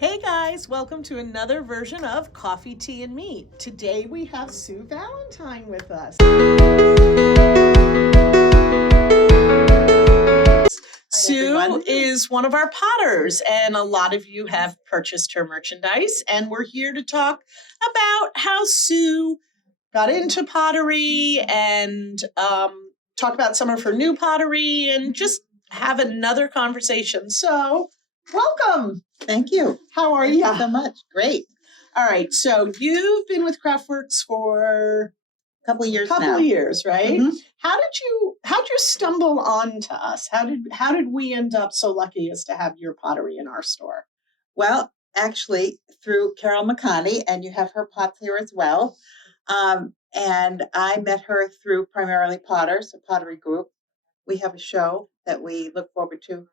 Hey guys, welcome to another version of Coffee, Tea, and Meat. Today we have Sue Valentine with us. Sue is one of our potters, and a lot of you have purchased her merchandise, and we're here to talk about how Sue got into pottery and talk about some of her new pottery and just have another conversation. So, welcome. Thank you. How are you? Thank you so much. Great. All right. So you've been with Craftworks for a couple of years couple now. of years, right? Mm-hmm. How'd you stumble onto us? How did we end up so lucky as to have your pottery in our store? Well, actually, through Carol McConney, and you have her pots here as well. And I met her through primarily Potters, a pottery group. We have a show that we look forward to,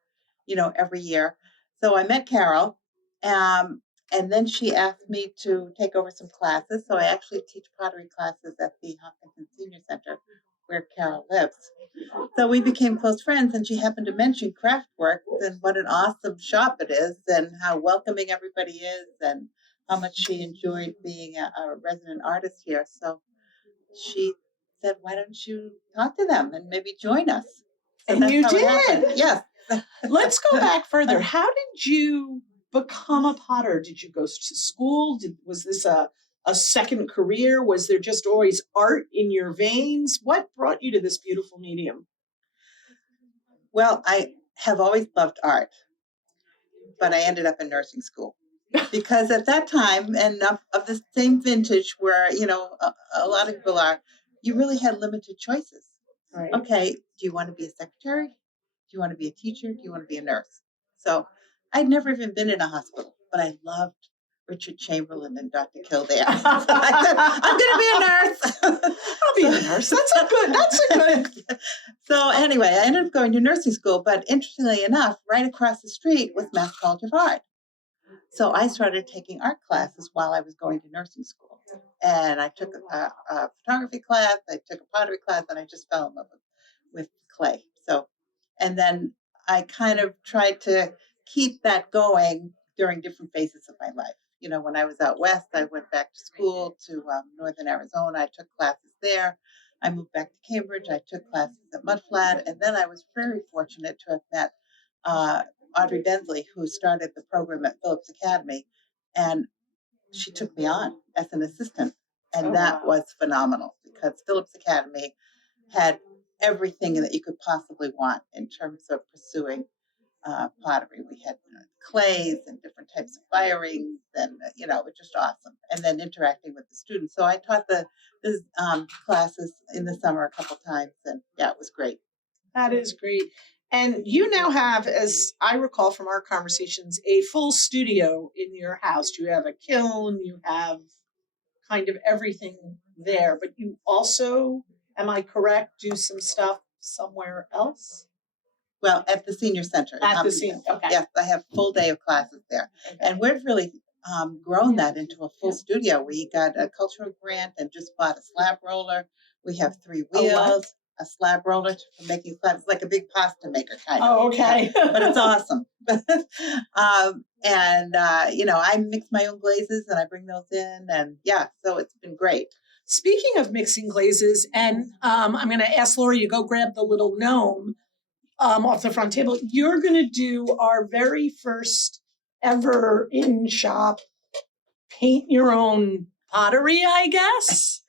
every year. So I met Carol, and then she asked me to take over some classes. So I actually teach pottery classes at the Hopkinton Senior Center where Carol lives. So we became close friends, and she happened to mention Craftworks and what an awesome shop it is and how welcoming everybody is and how much she enjoyed being a resident artist here. So she said, why don't you talk to them and maybe join us? So and you did. Yes. Let's go back further. How did you become a potter? Did you go to school? Was this a second career? Was there just always art in your veins? What brought you to this beautiful medium? Well, I have always loved art, but I ended up in nursing school because at that time, and of the same vintage where, a lot of people are, you really had limited choices. Right. Okay, do you want to be a secretary? Do you want to be a teacher? Do you want to be a nurse? So I'd never even been in a hospital, but I loved Richard Chamberlain and Dr. Kildare. So I said, I'm going to be a nurse. I'll be a nurse. That's a good. So anyway, I ended up going to nursing school, but interestingly enough, right across the street was Mass College of Art. So I started taking art classes while I was going to nursing school. And I took a photography class, I took a pottery class, and I just fell in love with clay. So, and then I kind of tried to keep that going during different phases of my life. When I was out west, I went back to school to northern Arizona. I took classes there. I moved back to Cambridge. I took classes at Mudflat. And then I was very fortunate to have met Audrey Bensley, who started the program at Phillips Academy. And she took me on as an assistant. And that was phenomenal because Phillips Academy had everything that you could possibly want in terms of pursuing pottery. We had clays and different types of firings, and it was just awesome. And then interacting with the students. So I taught the classes in the summer a couple times, and yeah, it was great. That is great. And you now have, as I recall from our conversations, a full studio in your house. You have a kiln, you have kind of everything there, but you also, am I correct, do some stuff somewhere else? Well, at the senior center. At the senior, okay. Yes, I have a full day of classes there. Okay. And we've really grown that into a full studio. We got a cultural grant and just bought a slab roller. We have 3 wheels, a slab roller for making slabs, like a big pasta maker kind of. Oh, okay. But it's awesome. I mix my own glazes and I bring those in. And yeah, so it's been great. Speaking of mixing glazes, and I'm going to ask Lori to go grab the little gnome off the front table. You're going to do our very first ever in-shop paint your own pottery, I guess,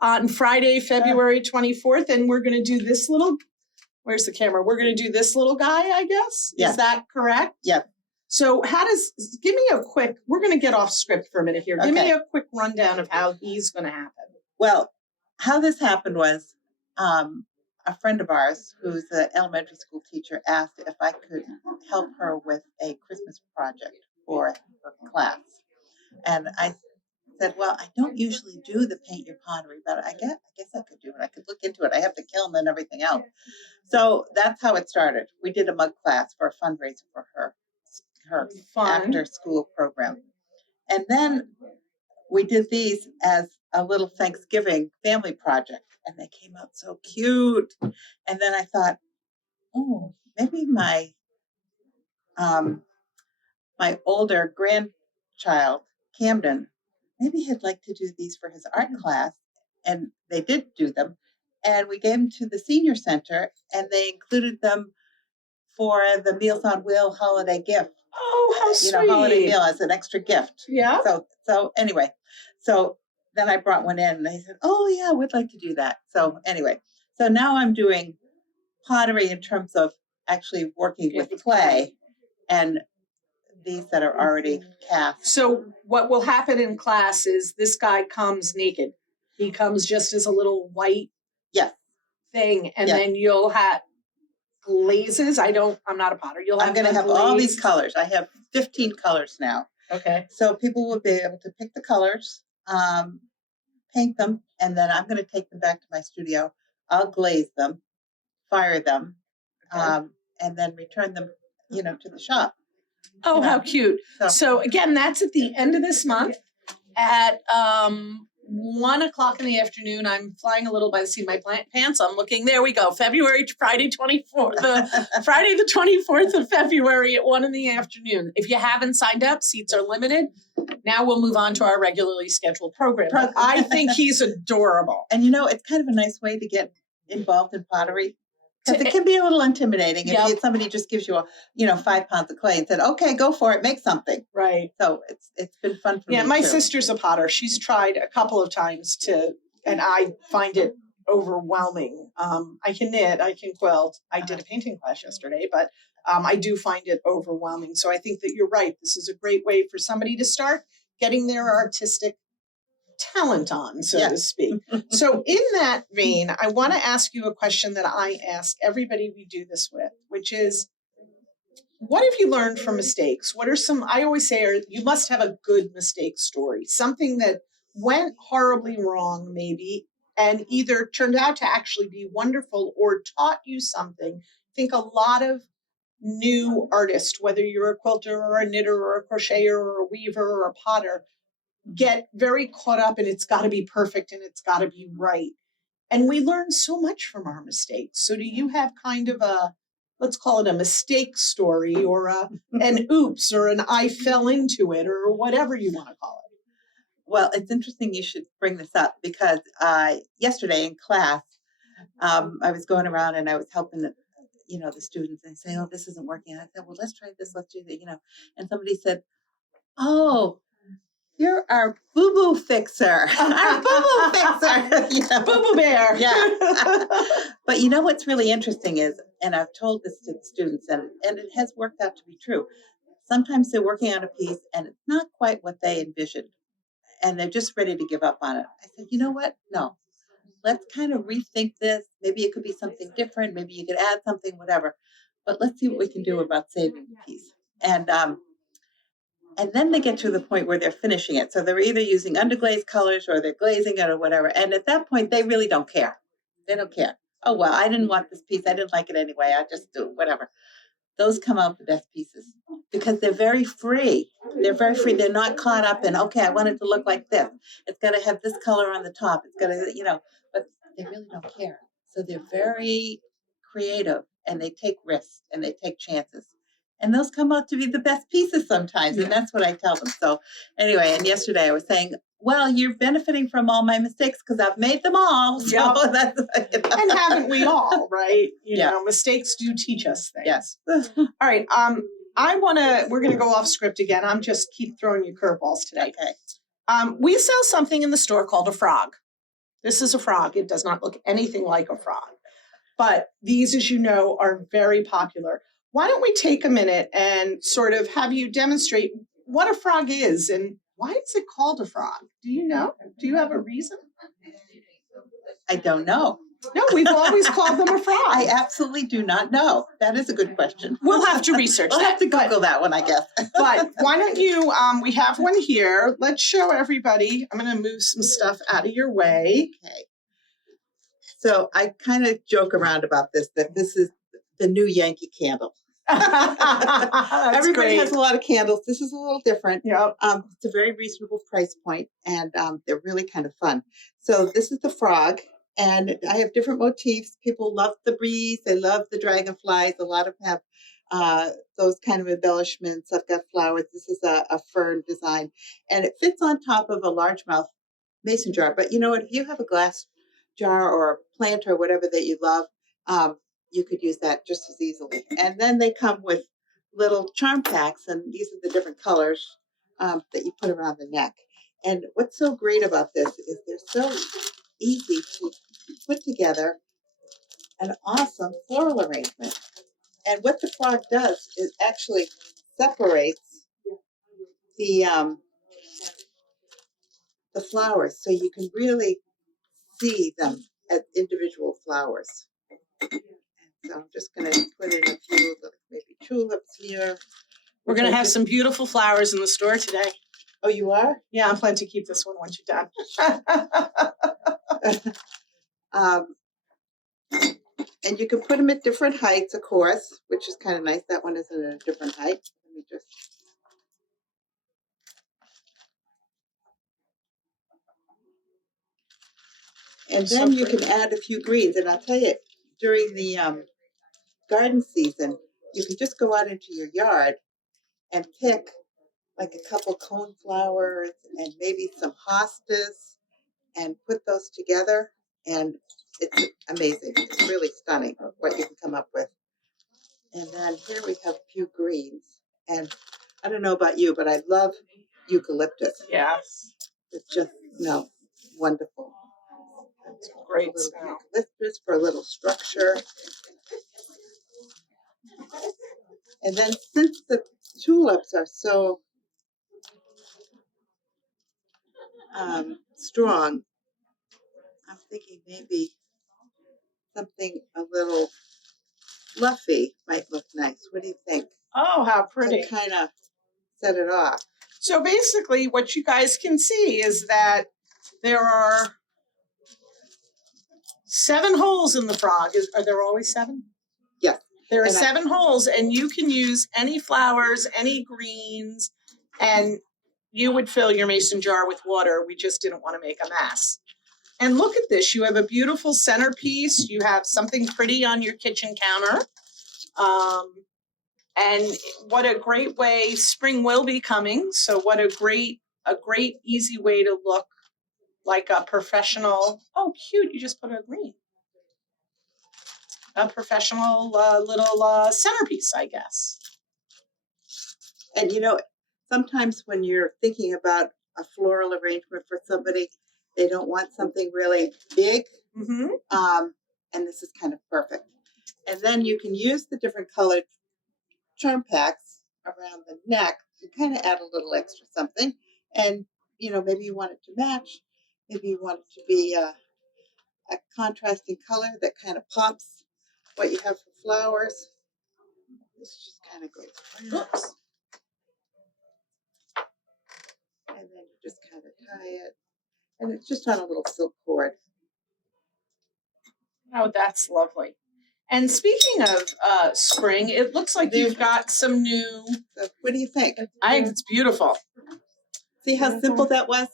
on Friday, February 24th. And we're going to do this little, where's the camera? We're going to do this little guy, I guess. Yes. Is that correct? Yeah. So give me a quick, we're going to get off script for a minute here. Okay. Give me a quick rundown of how he's going to happen. Well, how this happened was, a friend of ours who's an elementary school teacher asked if I could help her with a Christmas project for her class. And I said, well, I don't usually do the paint your pottery, but I guess I could do it. I could look into it. I have the kiln and everything else. So that's how it started. We did a mug class for a fundraiser for her after school program. And then we did these as a little Thanksgiving family project. And they came out so cute. And then I thought, oh, maybe my my older grandchild, Camden, maybe he'd like to do these for his art class. And they did do them. And we gave them to the senior center, and they included them for the Meals on Wheels holiday gift. Oh, how sweet. Holiday meal as an extra gift. Yeah. So anyway, so then I brought one in and they said, oh yeah, we'd like to do that. So anyway, so now I'm doing pottery in terms of actually working with clay and these that are already cast. So what will happen in class is this guy comes naked. He comes just as a little white thing. And then you'll have glazes. I'm not a potter. I'm going to have all these colors. I have 15 colors now. Okay. So people will be able to pick the colors, paint them, and then I'm going to take them back to my studio. I'll glaze them, fire them, and then return them, to the shop. Oh, how cute. So again, that's at the end of this month at 1:00 in the afternoon. I'm flying a little by the seat of my pants. I'm looking, there we go. Friday the 24th of February at 1 in the afternoon. If you haven't signed up, seats are limited. Now we'll move on to our regularly scheduled program. But I think he's adorable. And it's kind of a nice way to get involved in pottery. Because it can be a little intimidating if somebody just gives you 5 pounds of clay and said, okay, go for it, make something. Right. So it's been fun for me. Yeah, my sister's a potter. She's tried a couple of times and I find it overwhelming. I can knit, I can quilt. I did a painting class yesterday, but I do find it overwhelming. So I think that you're right. This is a great way for somebody to start getting their artistic talent on, so to speak. So in that vein, I want to ask you a question that I ask everybody we do this with, which is, what have you learned from mistakes? What are I always say, you must have a good mistake story, something that went horribly wrong maybe, and either turned out to actually be wonderful or taught you something. I think a lot of new artists, whether you're a quilter or a knitter or a crocheter or a weaver or a potter, get very caught up in it's got to be perfect and it's got to be right. And we learn so much from our mistakes. So do you have kind of let's call it a mistake story or an oops or an I fell into it or whatever you want to call it? Well, it's interesting you should bring this up because yesterday in class, I was going around and I was helping the students and saying, oh, this isn't working. And I said, well, let's try this. Let's do that, And somebody said, oh, you're our boo-boo fixer. Our boo-boo fixer. Boo-boo bear. Yeah. But what's really interesting is, and I've told this to the students, and it has worked out to be true. Sometimes they're working on a piece and it's not quite what they envisioned. And they're just ready to give up on it. I said, you know what? No. Let's kind of rethink this. Maybe it could be something different. Maybe you could add something, whatever. But let's see what we can do about saving the piece. And then they get to the point where they're finishing it. So they're either using underglaze colors or they're glazing it or whatever. And at that point, they really don't care. They don't care. Oh, well, I didn't want this piece. I didn't like it anyway. I just do whatever. Those come out the best pieces because they're very free. They're very free. They're not caught up in, okay, I want it to look like this. It's got to have this color on the top. It's got to, but they really don't care. So they're very creative and they take risks and they take chances. And those come out to be the best pieces sometimes. And that's what I tell them. So anyway, and yesterday I was saying, well, you're benefiting from all my mistakes because I've made them all. So that's, And haven't we all, right? Mistakes do teach us things. Yes. All right. We're going to go off script again. I'm just keep throwing you curveballs today. Okay. We sell something in the store called a frog. This is a frog. It does not look anything like a frog. But these, as you know, are very popular. Why don't we take a minute and sort of have you demonstrate what a frog is and why is it called a frog? Do you know? Do you have a reason? I don't know. No, we've always called them a frog. I absolutely do not know. That is a good question. We'll have to research that. We'll have to Google that one, I guess. But why don't you, we have one here. Let's show everybody. I'm going to move some stuff out of your way. Okay. So I kind of joke around about this, that this is the new Yankee candle. Everybody has a lot of candles. This is a little different. Yep. It's a very reasonable price point, and they're really kind of fun. So this is the frog, and I have different motifs. People love the breeze. They love the dragonflies. A lot of them have those kind of embellishments. I've got flowers. This is a fern design, and it fits on top of a largemouth mason jar. But you know what? If you have a glass jar or a plant or whatever that you love, you could use that just as easily. And then they come with little charm packs, and these are the different colors that you put around the neck. And what's so great about this is they're so easy to put together an awesome floral arrangement. And what the frog does is actually separates the flowers, so you can really see them as individual flowers. And so I'm just going to put in a few, maybe tulips here. We're going to have some beautiful flowers in the store today. Oh, you are? Yeah, I'm planning to keep this one once you're done. And you can put them at different heights, of course, which is kind of nice. That one isn't at a different height. Let me just. And then you can add a few greens. And I'll tell you, during the garden season, you can just go out into your yard and pick like a couple cone flowers and maybe some hostas and put those together. And it's amazing. It's really stunning what you can come up with. And then here we have a few greens. And I don't know about you, but I love eucalyptus. Yes. It's just, wonderful. It's great. Eucalyptus for a little structure. And then since the tulips are so strong, I'm thinking maybe something a little fluffy might look nice. What do you think? Oh, how pretty. To kind of set it off. So basically what you guys can see is that there are 7 holes in the frog. Are there always 7? Yes. There are 7 holes, and you can use any flowers, any greens, and you would fill your mason jar with water. We just didn't want to make a mess. And look at this. You have a beautiful centerpiece. You have something pretty on your kitchen counter. And what a great way. Spring will be coming. So what a great, easy way to look like a professional. Oh, cute. You just put a green. A professional little centerpiece, I guess. And sometimes when you're thinking about a floral arrangement for somebody, they don't want something really big. Mm-hmm. And this is kind of perfect. And then you can use the different colored charm packs around the neck to kind of add a little extra something. And, maybe you want it to match. Maybe you want it to be a contrasting color that kind of pops what you have for flowers. This just kind of goes. Oops. And then you just kind of tie it. And it's just on a little silk cord. Oh, that's lovely. And speaking of spring, it looks like you've got some new. What do you think? I think it's beautiful. See how simple that was?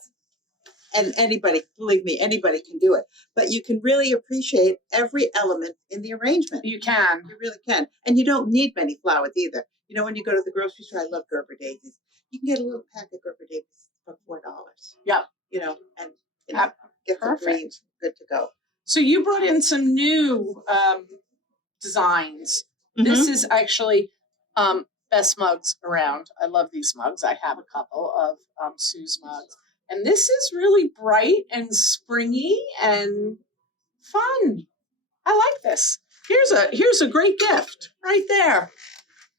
And anybody, believe me, anybody can do it. But you can really appreciate every element in the arrangement. You can. You really can. And you don't need many flowers either. When you go to the grocery store, I love Gerber daisies. You can get a little pack of Gerber daisies for $4. Yep. And get the greens good to go. So you brought in some new designs. Mm-hmm. This is actually best mugs around. I love these mugs. I have a couple of Sue's mugs. And this is really bright and springy and fun. I like this. Here's a great gift right there.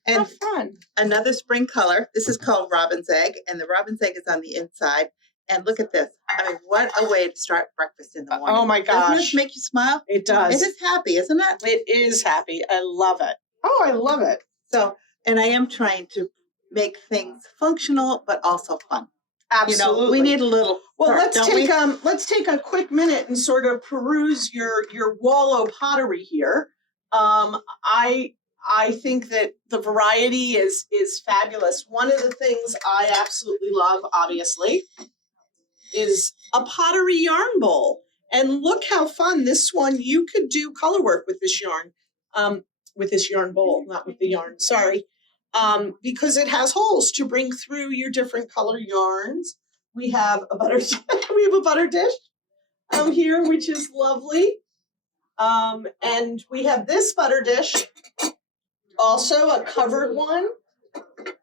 And how fun. Another spring color. This is called Robin's Egg, and the Robin's Egg is on the inside. And look at this. I mean, what a way to start breakfast in the morning. Oh my gosh. Doesn't this make you smile? It does. It is happy, isn't it? It is happy. I love it. Oh, I love it. So, and I am trying to make things functional, but also fun. Absolutely. We need a little. Well, let's take a quick minute and sort of peruse your Wallow pottery here. I think that the variety is fabulous. One of the things I absolutely love, obviously, is a pottery yarn bowl. And look how fun this one. You could do color work with this yarn. with this yarn bowl, not with the yarn, sorry. Because it has holes to bring through your different color yarns. We have a butter dish here, which is lovely. And we have this butter dish, also a covered one.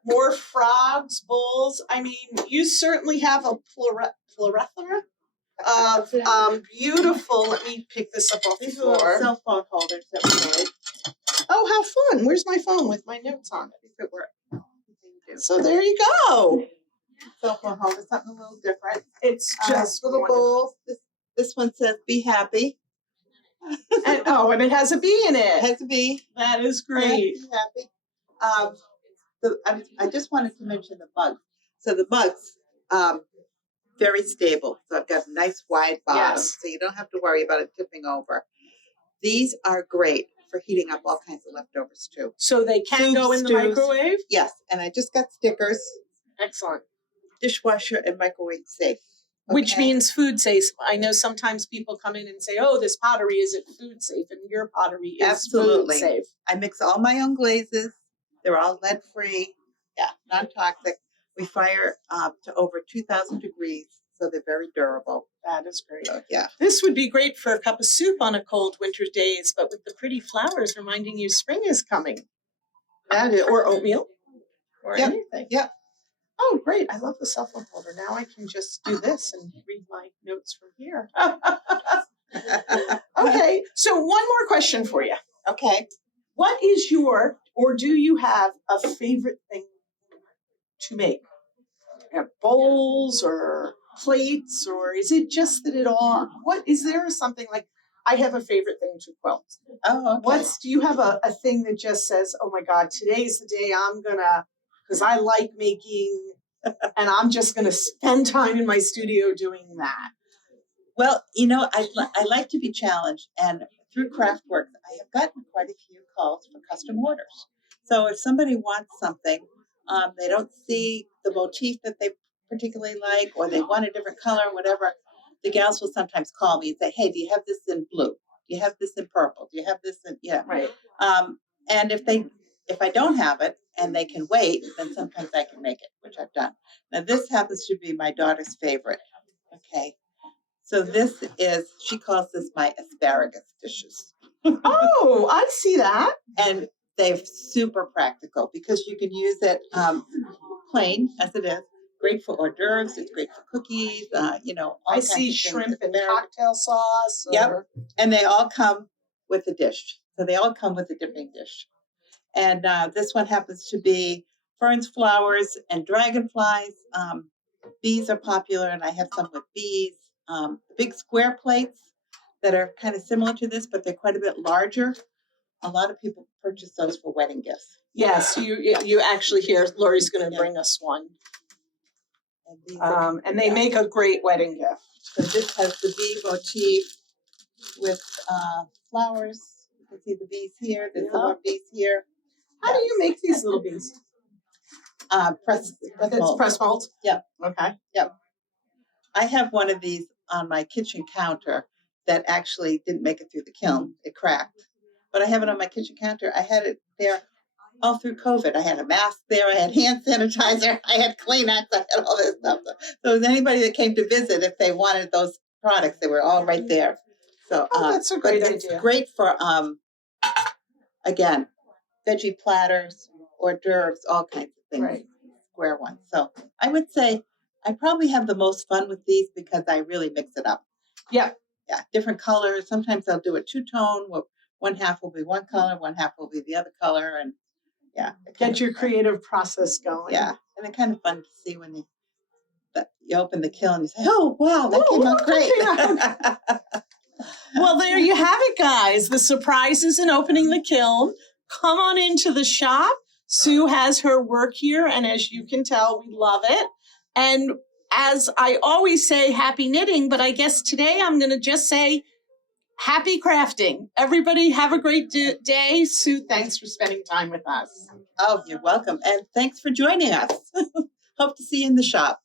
More frogs, bulls. I mean, you certainly have a plethora of beautiful. Let me pick this up off the These are little floor. cell phone holders that we made. Oh, how fun! Where's my phone with my notes on it? If it were. So there you go. Cell phone holder, something a little different. It's just little bowls. This one says "Be happy." and it has a bee in It it. has a bee. That is great. Be happy. I just wanted to mention the mugs. So the mugs, very stable. So I've got a nice wide bottom, Yes. so you don't have to worry about it tipping over. These are great for heating up all kinds of leftovers too. So they can Soup, go in the stews. microwave? Yes, and I just got stickers, Excellent. dishwasher and microwave safe. Which Okay? means food safe. I know sometimes people come in and say, oh, this pottery isn't food safe, and your pottery is Absolutely. food safe. I mix all my own glazes. They're all lead free. Yeah, non-toxic. We fire to over 2,000 degrees, so they're very durable. That is great. So, yeah. This would be great for a cup of soup on a cold winter days, but with the pretty flowers reminding you spring is coming. That is, or oatmeal, or Yep. anything. Yep. Oh, great. I love the cell phone holder. Now I can just do this and read my notes from here. Okay, so one more question for you. Okay. What is your, or do you have a favorite thing to make? Bowls or plates, or is it just that it all, what, is there something like, I have a favorite thing to quilt. Oh, okay. Do you have a thing that just says, oh my God, today's the day I'm gonna, because I like making, and I'm just gonna spend time in my studio doing that? Well, I like to be challenged, and through Craftworks, I have gotten quite a few calls for custom orders. So if somebody wants something, they don't see the motif that they particularly like, or they want a different color, whatever, the gals will sometimes call me and say, hey, do you have this in blue? Do you have this in purple? Do you have this in, Right. And if I don't have it and they can wait, then sometimes I can make it, which I've done. Now this happens to be my daughter's favorite. Okay. So this is, she calls this my asparagus dishes. Oh, I see that. And they're super practical because you can use it plain as it is. Great for hors d'oeuvres. It's great for cookies. All I kinds see of shrimp things. and cocktail sauce. Yep. Or- And they all come with a dish. So they all come with a dipping dish. And this one happens to be ferns, flowers, and dragonflies. Bees are popular, and I have some with bees. Big square plates that are kind of similar to this, but they're quite a bit larger. A lot of people purchase those for wedding gifts. Yes, you actually hear Lori's going to bring us one. And, these are, And they make a great wedding gift. so this has the bee motif with flowers. You can see the bees here. There's some more bees here. How do you make these little bees? Press It's mold. press mold? Yeah. Okay. I have one of these on my kitchen counter that actually didn't make it through the kiln. It cracked. But I have it on my kitchen counter. I had it there all through COVID. I had a mask there. I had hand sanitizer. I had Kleenex. I had all this stuff. So anybody that came to visit, if they wanted those products, they were all right there. So That's a great but it's idea. great for, again, veggie platters, hors d'oeuvres, all kinds of things. Right. Square ones. So I would say I probably have the most fun with these because I really mix it up. Yeah. Yeah, different colors. Sometimes I'll do a two-tone. One half will be one color, one half will be the other color, and yeah. Get your creative process going. Yeah, and it's kind of fun to see when you open the kiln and you say, "Oh, wow, that Oh, came out that great." Well, there you have it, guys. The surprises in opening the kiln. Come on into the shop. Sue has her work here, and as you can tell, we love it. And as I always say, happy knitting, but I guess today I'm going to just say happy crafting. Everybody have a great day. Sue, thanks for spending time with us. Oh, you're welcome. And thanks for joining us. Hope to see you in the shop.